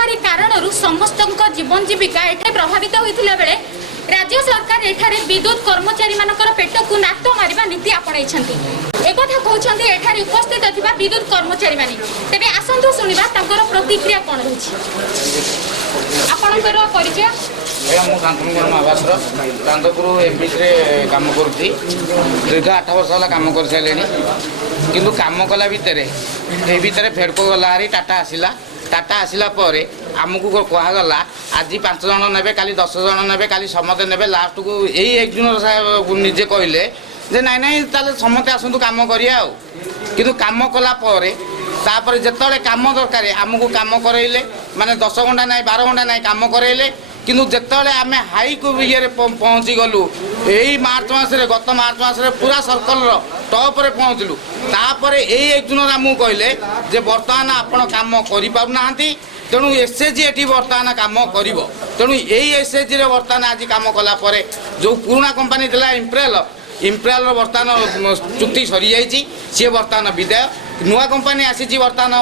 महामारी कारण समस्त जीवन जीविका एठे प्रभावित होता बेले राज्य सरकार एठारे विद्युत कर्मचारी मानकर पेट को नात मारिबा नीति आपणाई एक कहते एठारे उपस्थित थिबा विद्युत कर्मचारी माने तेबे आसंतु सुनिबा तांकर प्रतिक्रिया कोन रहिछि आपनकर परिचय मु शांतनुगुण महाभास्कर चांदपुर एमपीसी रे काम करुच्ची दीर्घ 8 वर्ष है कम कर सारे किंतु कम कला भितर फेडको गला टाटा आसला आमको कहगला आज 5 जन ने काली 10 जन ने काली समते ने लास्ट को यही इंजीनियर निजे कहले जे नाई नाई ताले समते आसतु कम करिया किंतु कम कला तापर जिते कम दरकार आमको कम करइले माने 10 घंटा ना 12 घंटा ना कम करइले किंतु जिते आम हाई को ये पहुँची गलु यही मार्च मसरे गत मार्च मसरे पूरा सर्कल टॉप रे पहुँचलु तापर यही एक दिन आमको कहले जे बर्तमान आपण काम करिपारुना तेणु एसएचजी एटी बर्तमान काम कर तेणु यही एसएचजी रे बर्तमान आज काम कला जो पुराना कंपनी थिला इम्प्रेल बर्तमान चुक्ति सरी जाइए सी बर्तमान विदाय नुआ कंपनी आसी बर्तमान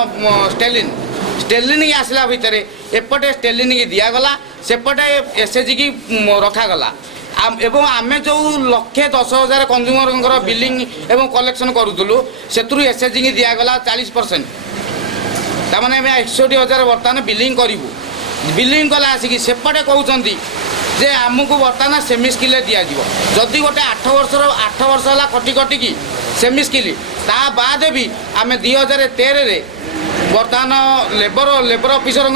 स्टेलिन की आसला भितर एपटे स्टेलिन की दिगला सेपटे एसएचजी की रखागला एवं आम जो 1,10,000 कंज्यूमर बिलिंग एवं कलेक्शन करूँ से एसएचजी की दिगला 40% तमाने 61,000 बर्तमान बिलिंग करूँ बिलिंग कला आसिक सेपटे कहते जे आमको बर्तमान सेमी स्किल दिज्व जदि गोटे 8 वर्ष है कटि कटिकी सेमी स्किल ता बाद भी आम 2013 बर्तमान लेबर ऑफिसर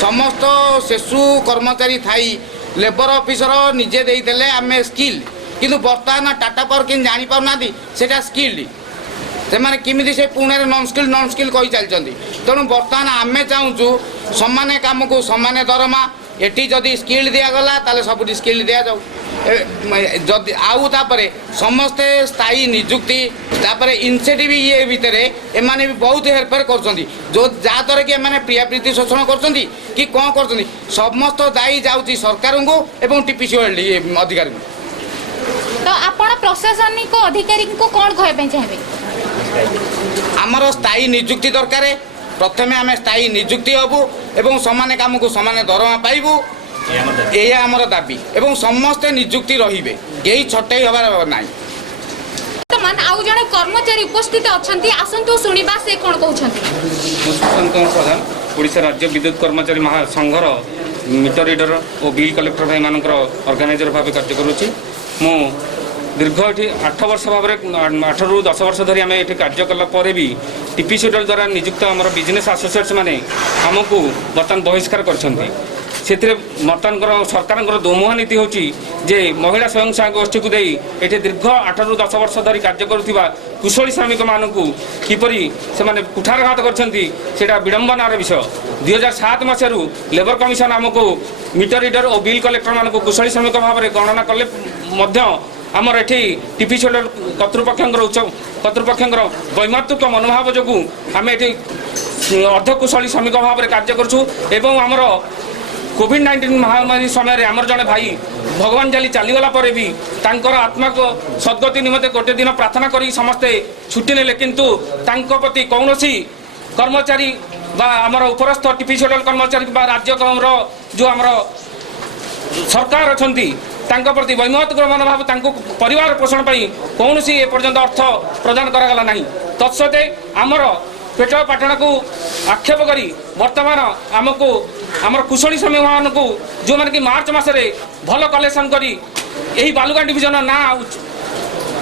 समस्त शिशु कर्मचारी थाई लेबर ऑफिसर निजे देते आम स्किल किंतु बर्तमान टाटा पावर कि जानी पाना से स्किल्ड से किमिति से पुणे नॉन स्किल कही चलती तेणु बर्तमान आम चाहूँ सामान्य कम को सामान्य दरमा एटी जदि स्किल दिगला ताले सब स्किल दि जाऊ जदि आउ तापरे समस्ते स्थायी निजुक्ति तापर इनसेटिव ये भितर एमाने भी बहुत हेरफेर कर जो जहाँद्वारा कि एमाने प्रिया प्रीति शोषण कर कि कौन कर समस्त दायी जाऊँगी सरकार को एवं टीपीसीएल अधिकारी तो आपण प्रशासनिक अधिकारी को कौन कहबे चाहे आमर स्थायी निजुक्ति दरकार प्रथमे आम स्थायी निजुक्ति हबू एवं सामान्य काम को सामान्य दरमा पाइबू यह आमर दाबी एवं समस्ते निजुक्ति रहिबे यही छटई हबार नाही वर्तमान आउ जने कर्मचारी उपस्थित अछंती आसंतु सुनिबा से कोन कहउछंती सुशांत प्रधान ओडिशा राज्य विद्युत कर्मचारी महासंघर मीटर रीडर और बिल कलेक्टर भाई मानकर ऑर्गेनाइजर भाव कार्य करुच्ची मु दीर्घ ये 8 वर्ष भाव 8 ରୁ 10 वर्ष धरी आम ये कार्य कला भी टीपीसीएल द्वारा नियुक्त आम बिजनेस एसोसिएट्स मैंने आमको बर्तमान बहिष्कार कर बर्तमान सरकार दोमुहा नीति हूँ जे महिला स्वयं सहायक गोष्ठी को दे ये दीर्घ 8 ରୁ 10 वर्ष धरी कार्य करुवा कुशली श्रमिक मानक किपरि से कुठारघात कर विडंबनार विषय 2007 मसीह लेबर कमिशन आमको मीटर रीडर और बिल कलेक्टर मानक कुशली श्रमिक भाव में गणना कले आमर एठी टीपीसीएल कर्तृपक्ष उच्च कर्तृपक्ष वैमत्तिक मनोभाव जो आम ये अर्धकुशली श्रमिक भाव में कार्य करूँ आमर कोविड-19 महामारी समय आमर जड़े भाई भगवान जाली चलीगला भी तांकर आत्मा को सद्गति निमंते गोटे दिन प्रार्थना करी समस्ते छुट्टी नेले किंतु तांको प्रति कौन कर्मचारी बा आमर उपरस्थ टीपीसीएल कर्मचारी बा राज्य जो आमर सरकार अच्छी तांको प्रति वैमत्तिक मनोभाव तांको परिवार पोषण पर कौन एपर्यंत अर्थ प्रदान करागला नहीं तत्सते आमर पेट पाटण को आक्षेप करी वर्तमान आमको आमर कुशली श्रमिक मान को जो मैंने कि मार्च मसरे भल कलेक्शन करी यही बालुगां डिविजन ना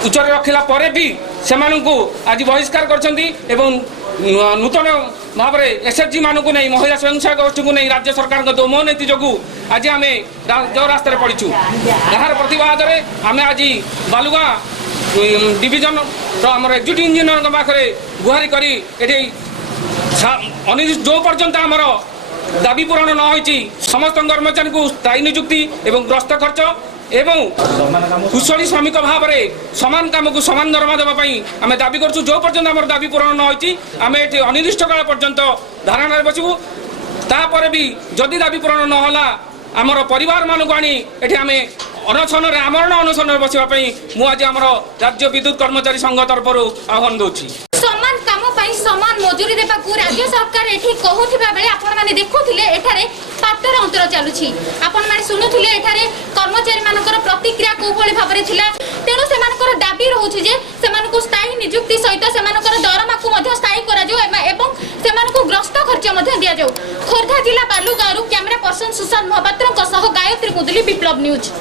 उच्च रखला भी से आज बहिष्कार कर नूतन भाव में एसएचजी मानक नहीं महिला स्वयं सहायक गोष्ठी को नहीं राज्य सरकार दोमो नीति जो आज आम जो रास्तार पड़ीचु यार प्रतिवाद में आम आज बालुगां डिविजन आमर एक्जिक्यूटिव इंजीनियर पाखे गुहारी करी जो पर्यंत आमर दाबी पूरण न होती समस्त कर्मचारी को स्थायी निजुक्ति एवं ग्रस्त खर्च एवं कुशली श्रमिक भाव में सामान काम को सामान दरमा देवाई आम दाबी करूँ जो पर्यंत आम दाबी पूरण न होती आम ये अनिर्दिष्ट काल पर्यंत धारणा बसबू तापर भी जदि दाबी पूरण नहला आमर परिवार मानक आनी ये आम अनशन आमरण अनशन बसवाई मुझे आम राज्य विद्युत कर्मचारी संघ तरफ आह्वान दूसरी समान काम समान मजूरी देवाकू राज्य सरकार एठी कहूथिबा बेले आपण माने देखुथिले एठारे पातर अंतर चालुछि आपण माने सुनुथिले एठारे कर्मचारी मानकर प्रतिक्रिया को भली भाबरे थिला तेणु सेमानकर दाबी रहउछि जे सेमानकु स्थायी नियुक्ति सहित सेमानकर दरमा को मध्य स्थायी करा जो एवं सेमानकु ग्रस्त खर्च मध्य दिया जाऊ खोर्धा जिला बालुगांव कैमरा पर्सन सुशांत महापात्र सह गायत्री मुदुली विप्लव न्यूज।